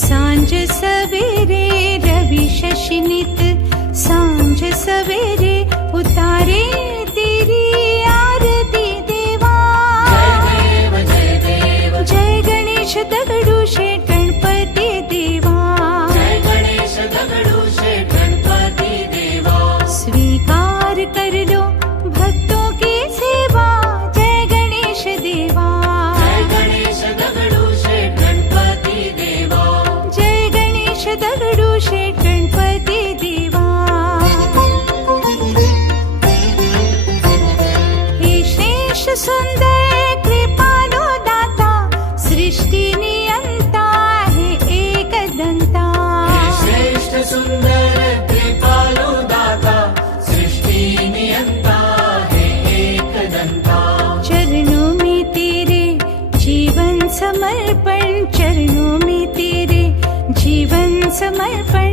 सांझ सवेरे रवि शशि नित, सांझ सवेरे उतारे तेरी आरती देवा। जय देव जय गणेश दगडू शेठ गणपती देवा। जय गणेश दगडू शेठ गणपति देवा। स्वीकार कर लो भक्तों की सेवा, जय गणेश देवा। जय गणेश दगडू शेठ गणपति देवा। जय गणेश दगडू शेठ गणपती देवा। हे श्रेष्ठ सुंदर कृपालो दाता, सृष्टि नियंता है एक दंता। हे श्रेष्ठ सुंदर कृपालु दाता, सृष्टि नियंता है एक दंता। चरणों में तेरे जीवन समर्पण, चरणों में तेरे जीवन समर्पण।